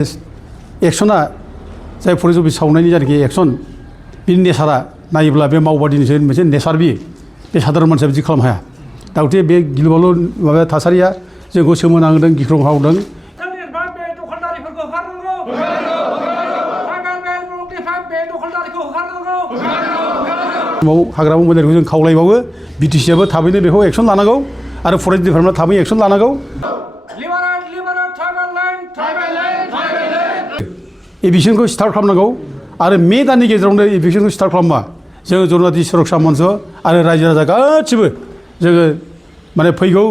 एक्सना जाय फरायसालि सावनायनि जायनाखि एक्सन बिनि नेचारा नायोब्ला बे मावबादिनि मोनसे नेचार बे साधारन मानसिया बिदि खालामनो हाया। दा गथे बे गिलु-बालु माबा थासारिया जोंखौ सोमोनांदों, गिख्रंहावदों। हाग्रामा मोननायखौ जों खावलायबावो बिटिसिआबो थाबैनो बेखौ एक्सन लानांगौ आरो फरेस्ट डिपार्टमेन्टआ थाबैनो एक्सन लानांगौ। एभिक्सनखौ स्टार्ट खालामनांगौ आरो मे दाननि गेजेरावनो एभिक्सनखौ स्टार्ट खालामबा जोङो जनजाति सुरक्षा मन्च आरो रायजो राजा गासिबो जोङो माने फैगौ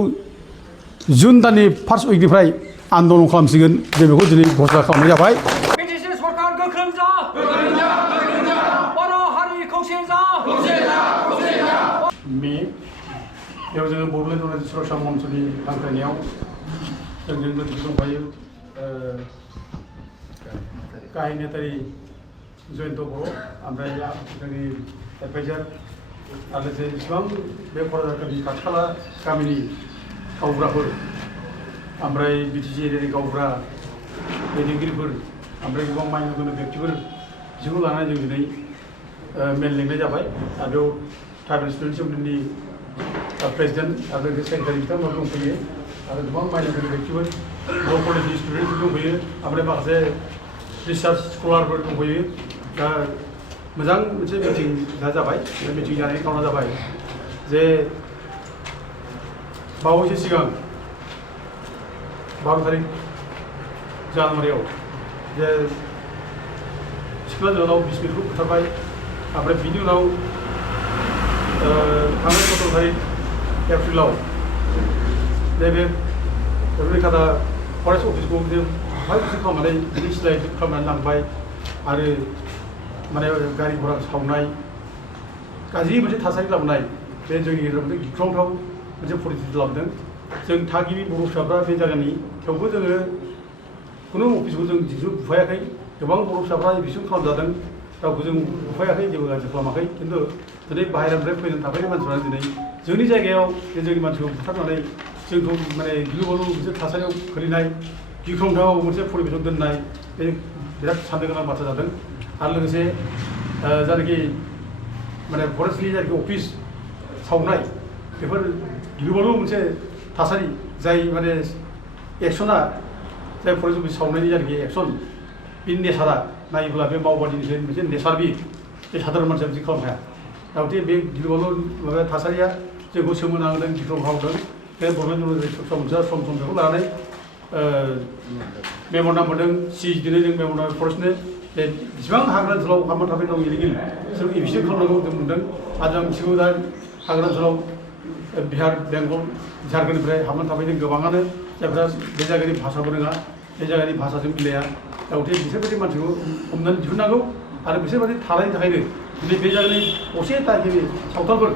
जुन दाननि फार्स्ट उइकनिफ्राय आन्दलन खालामसिगोन। जों बेखौ दिनै घोषणा खालामनाय जाबाय। मे बेयाव जोङो बड'लेण्ड जनजाति सुरक्षा मन्चनि हांख्रायनायाव जोंजों लोगोसे दंफायो गाहाय नेतारि जयन्त बर' ओमफ्राय जोंनि एडभाइजार आरो जेसेबां बे क'क्राझारनि खाथि खाला गामिनि गावबुराफोर ओमफ्राय बिटिसि एरियानि गावबुरा दैदेनगिरिफोर ओमफ्राय गोबां माइनो गोनां बेक्तिफोर बिसोरखौ लानानै जों दिनै मेल लिंनाय जाबाय। आरो बेयाव ट्राइबेल स्टुडेन्टस इउनियननि प्रेसिडेन्ट आरो सेक्रेटारि बिथांमोना दंफैयो आरो गोबां माइनो गोनां बेक्तिफोर ल' कलेजनि स्टुडेन्टफोर दंफैयो ओमफ्राय माखासे रिसार्च स्कलारफोर दंफैयो। दा मोजां मोनसे मिटिं जाबाय। बे मिटिं जानायनि खारना जाबाय जे बावैसो सिगां 12 तारिख जानुवारियाव जे सिख्ला जोहोलाव बिस्मितखौ बुथारबाय ओमफ्राय बिनि उनाव थांनाय 17 तारिख एप्रिलाव बे रैखाथा फरेस्ट अफिसखौ फाइभ खालामनानै बिनि सिलाय खालामनानै लांबाय आरो माने गारि घरा सावनाय गाज्रि मोनसे थासारि लाबोनाय बे जोंनि गेजेराव मोनसे गिख्रंथाव मोनसे परिस्थिति लाबोदों। जों थागिबि बर' फिसाफ्रा बे जायगानि थेवबो जोङो खुनु अफिसखौ जों जिजों बुफायाखै। गोबां बर' फिसाफ्रा एभिक्सन खालामजादों, रावखौ जों बुफायाखै, जेबो गाज्रि खालामाखै। खिन्थु दिनै बाहेरानिफ्राय फैनानै थाफैनाय मानसिफ्रा दिनै जोंनि जायगायाव जोंनि मानसिखौ बुथारनानै जोंखौ माने गिलु-बालु मोनसे थासारियाव खोलैनाय, गिख्रंथाव मोनसे परिबेसाव दोननाय बे बिराद साननो गोनां बाथ्रा जादों। आरो लोगोसे जायनाखि माने फरेस्टनि जायनाखि अफिस सावनाय बेफोर गिलु-बालु मोनसे थासारि जाय माने एक्सना जाय फरेस्ट अफिस सावनायनि जायनाखि एक्सन बिनि नेचारा नायोब्ला बे मावबादिनि मोनसे नेचार बे साधारन मानसिया बिदि खालामनो हाया। दा गथे बे गिलु-बालु माबा थासारिया जोंखौ सोमोनांदों, गिख्रंहावदों। बे बड'लेण्ड जनजाति सुरक्षा मन्चआ सम सम बेखौ लानानै मेम'रेन्डाम होदों। दिनै जों मेम'रेन्डाम फरेस्टनो जे जेसेबां हाग्रा ओनसोलाव हाबना थाबाय दं इलिगेल बिसोरखौ एभिक्सन खालामनांगौ जों नुदों। आरो जों मिथिगौ दा हाग्रा ओनसोलाव बिहार, बेंगल, झारखन्डनिफ्राय हाबना थाफैदों गोबाङानो जायफ्रा बे जायगानि भाषाबो रोङा, बे जायगानि भाषाजों मिलाया। दा गथे बिसोरबायदि मानसिखौ हमनानै दिहुननांगौ आरो बिसोरबायदि थानायनि थाखायनो दिनै बे जायगानि असे थागिबि सावथालफोर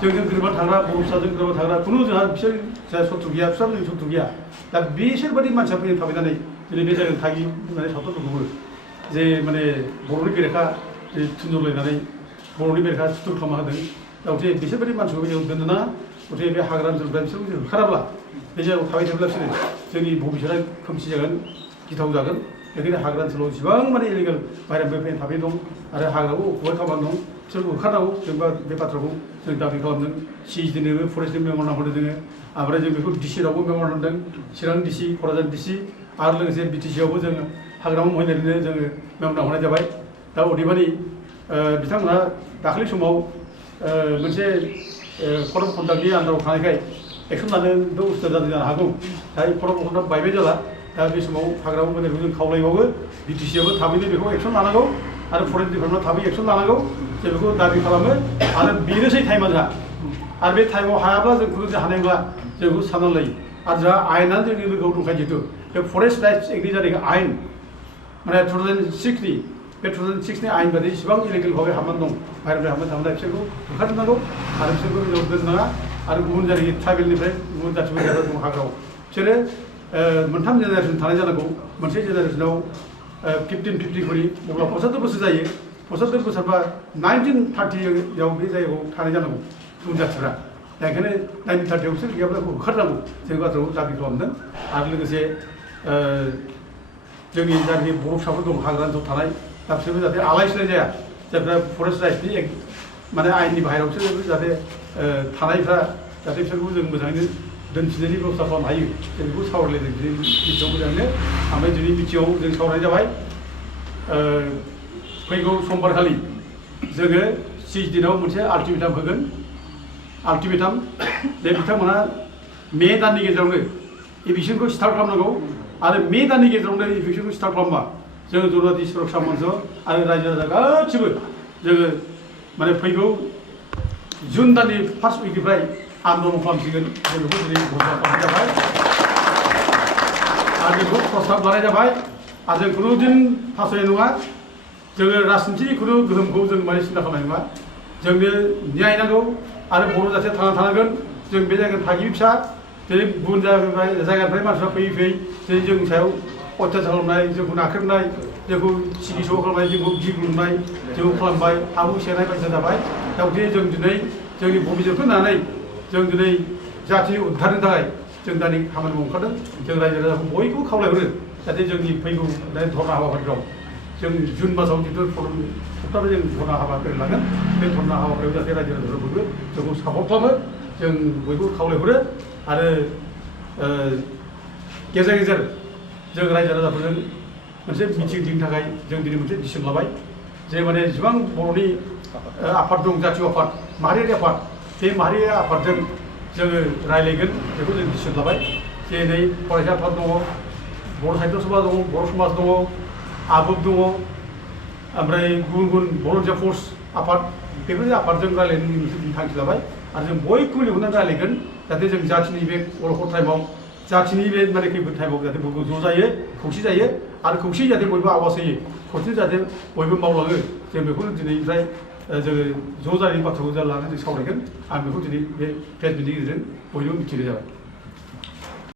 जोंजों गोरोबना थाग्रा, बर' फिसाजों गोरोबना थाग्रा खुनु जोंहा बिसोर जाय सत्तु गैया, बिसोरहा जों सत्तु गैया। दा बिसोरबायदि मानसिया फैनानै थाफैनानै दिनै बे जायगानि थागिबि माने सावथालफोरखौबो जे माने बर'नि बेरेखा थुनजलायनानै बर'नि बेरेखा सुथुर खालामना होदों। दा गथे बिसोरबायदि मानसिखौ जों दोननो नाङा। गथे बे हाग्रा ओनसोलनिफ्राय बिसोरखौ जों होखाराब्ला बे जायगायाव थाबाय थायोब्ला बिसोरो जोंनि भबिष्यतआ खोमसि जागोन, गिथाव जागोन। बेखायनो हाग्रा ओनसोलाव जेसेबां माने इलिगेल बाहेरानिफ्राय फैनानै थाफैनाय दं आरो हाग्राखौ अकुपाय खालामनानै दं बिसोरखौ होखारनांगौ। जेनेबा बे बाथ्राखौ जों दाबि खालामदों। दिनैबो फरेस्टनि मेम'रेन्डाम होदों जोङो। ओमफ्राय जों बेखौ डिसिनावबो मेम'रेन्डाम होदों, चिरां डिसि, क'क्राझार डिसि आरो लोगोसे बिटिसिआवबो जोङो हाग्रामा महिलारिनो जोङो मेम'रेन्डाम होनाय जाबाय। दा अदेबानि बिथांमोनहा दाखालि समाव मोनसे कड अफ कन्डाक्टनि आन्दाराव थानायखाय एक्सन लानोथ' उसुबिदा जादों जानो हागौ। दा कड अफ कन्डाक्ट बायबाय जेला दा बे समाव हाग्रामा महिलारिखौ जों खावलायबावो बिटिसिआबो थाबैनो बेखौ एक्सन लानांगौ आरो फरेस्ट डिपार्टमेन्टआ थाबै एक्सन लानांगौ। जों बेखौ दाबि खालामो आरो बेनोसै टाइमा जोंहा। आरो बे टाइमाव हायाब्ला जों खुनु हानाय नंला, जों बेखौ साननानै लायो। आरो जोंहा आयेनानो जोंनि लोगोआव दंखायो जिहेतु बे फरेस्ट राइट्स एक्टनि जानाय आयेन माने 2006नि बे 2006नि आयेन बायदि इसेबां इलिगेल भाबै हाबनानै दं बाहेरनिफ्राय हाबनानै थांनाय बिसोरखौ होखारजोबनांगौ आरो बिसोरखौ जों दोननाङा। आरो गुबुन जायगानि ट्राइबेलनिफ्राय गुबुन जाथिफोर जायगा दं हाग्रायाव बिसोरो 3 जेनेरेसन थानाय जानांगौ। मोनसे जेनेरेसनाव 1550 खरि अब्ला 75 बोसोर जायो। 75 बोसोरबा 1930आव बे जायगायाव थानाय जानांगौ गुबुन जाथिफ्रा। दा ओंखायनो 1930आव बिसोर गैयाब्ला होखारनांगौ जों बाथ्राखौ दाबि खालामदों। आरो लोगोसे जोंनि जायगानि बर' फिसाफोर दं हाग्रा ओनसोलाव थानाय दा बिसोरबो जाहाथे आलाय सिलाय जाया जायफ्रा फरेस्ट राइट्सनि माने आयेननि बाहेरायावसो जाहाथे थानायफ्रा जाहाथे बिसोरखौ जों मोजाङैनो दोनफिननायनि बेबस्था खालामनो हायो जों बेखौ सावरायलायदों दिनै मिथियाव मोजाङैनो ओमफ्राय दिनै मिथियाव जों सावरायनाय जाबाय फैगौ समबारखालि जोङो 30 दिनाव मोनसे आल्टिमेटाम होगोन आल्टिमेटाम बे बिथांमोना मे दाननि गेजेरावनो इभिक्सनखौ स्टार्ट खालामनांगौ आरो मे दाननि गेजेरावनो इभिक्सनखौ स्टार्ट खालामबा जोङो जनजाति सुरक्षा मन्च आरो रायजो राजा गासिबो जोङो माने फैगौ जुन दाननि फार्स्ट उइकनिफ्राय आन्दलन खालामसिगोन जों बेखौ दिनै घोषणा खालामनाय जाबाय आरो बेखौ प्रस्ताब लानाय जाबाय आरो जों खुनु दिन फासयनाय नङा जोङो राजनितिनि खुनु गोहोमखौ जों माने सिन्था खालामनाय नङा जोंनो न्याय नांगौ आरो बर' जाथिया थांना थानांगोन जों बे जायगानि थागिबि फिसा जेरै गुबुन जायगानिफ्राय मानसिफ्रा फैयै फैयै जेरै जोंनि सायाव अत्याचार खालामनाय जोंखौ नाख्रेबनाय जोंखौ सिगिस' खालामनाय जोंखौ गिग्लुंनाय जोंखौ खालामबाय हा हु सेनाय बायदिसिना जाबाय दा गथिखे जों दिनै जोंनि भबिसतखौ लानानै जों दिनै जाथिनि उद्धारनि थाखाय जों दानि खामानि मावनो ओंखारदों जों रायजो राजाखौ बयखौबो खावलायहरो जाहाथे जोंनि फैगौ धर्ना हाबाफारिफ्राव जों जुन मासाव जिथु सप्ताहै जों धर्ना हाबाफारि लागोन बे धर्ना हाबाफारियाव जाहाथे रायजो राजाफोरा बयबो जोंखौ सापर्ट खालामो जों बयबो खावलायहरो आरो गेजेर गेजेर जों रायजो राजाफोरजों मोनसे मिटिं दिनो थाखाय जों दिनै मोनसे डिसिसन लाबाय जे माने जेसेबां बर'नि आफाद दं जातीय आफाद माहारियारि आफाद बे माहारियारि आफादजों जोङो रायज्लायगोन बेखौ जों डिसिसन लाबाय जे नै फरायसा आफाद दङ बर' साहित्य सभा दङ बर' समाज दङ आबोब दङ ओमफ्राय गुबुन गुबुन भलन्टियार फर्स आफाद बेफोरनि आफादजों रायज्लायनायनि मोनसे थांखि लाबाय आरो जों बयखौबो लिंहरनानै रायज्लायगोन जाहाथे जों जाथिनि बे अलखद टाइमाव जाथिनि बे माने खैफोद टाइमाव जाहाथे बयबो ज' जायो खौसे जायो आरो खौसे जाहाथे बयबो आवाज होयो खौसे जाहाथे बयबो मावलाङो जों बेखौनो दिनैनिफ्राय जोङो ज' जानायनि बाथ्राखौ लानानै जों सावरायगोन आं बेखौ दिनै बे प्रेस मिटनि गेजेरजों बयबो मिथिनाय जाबाय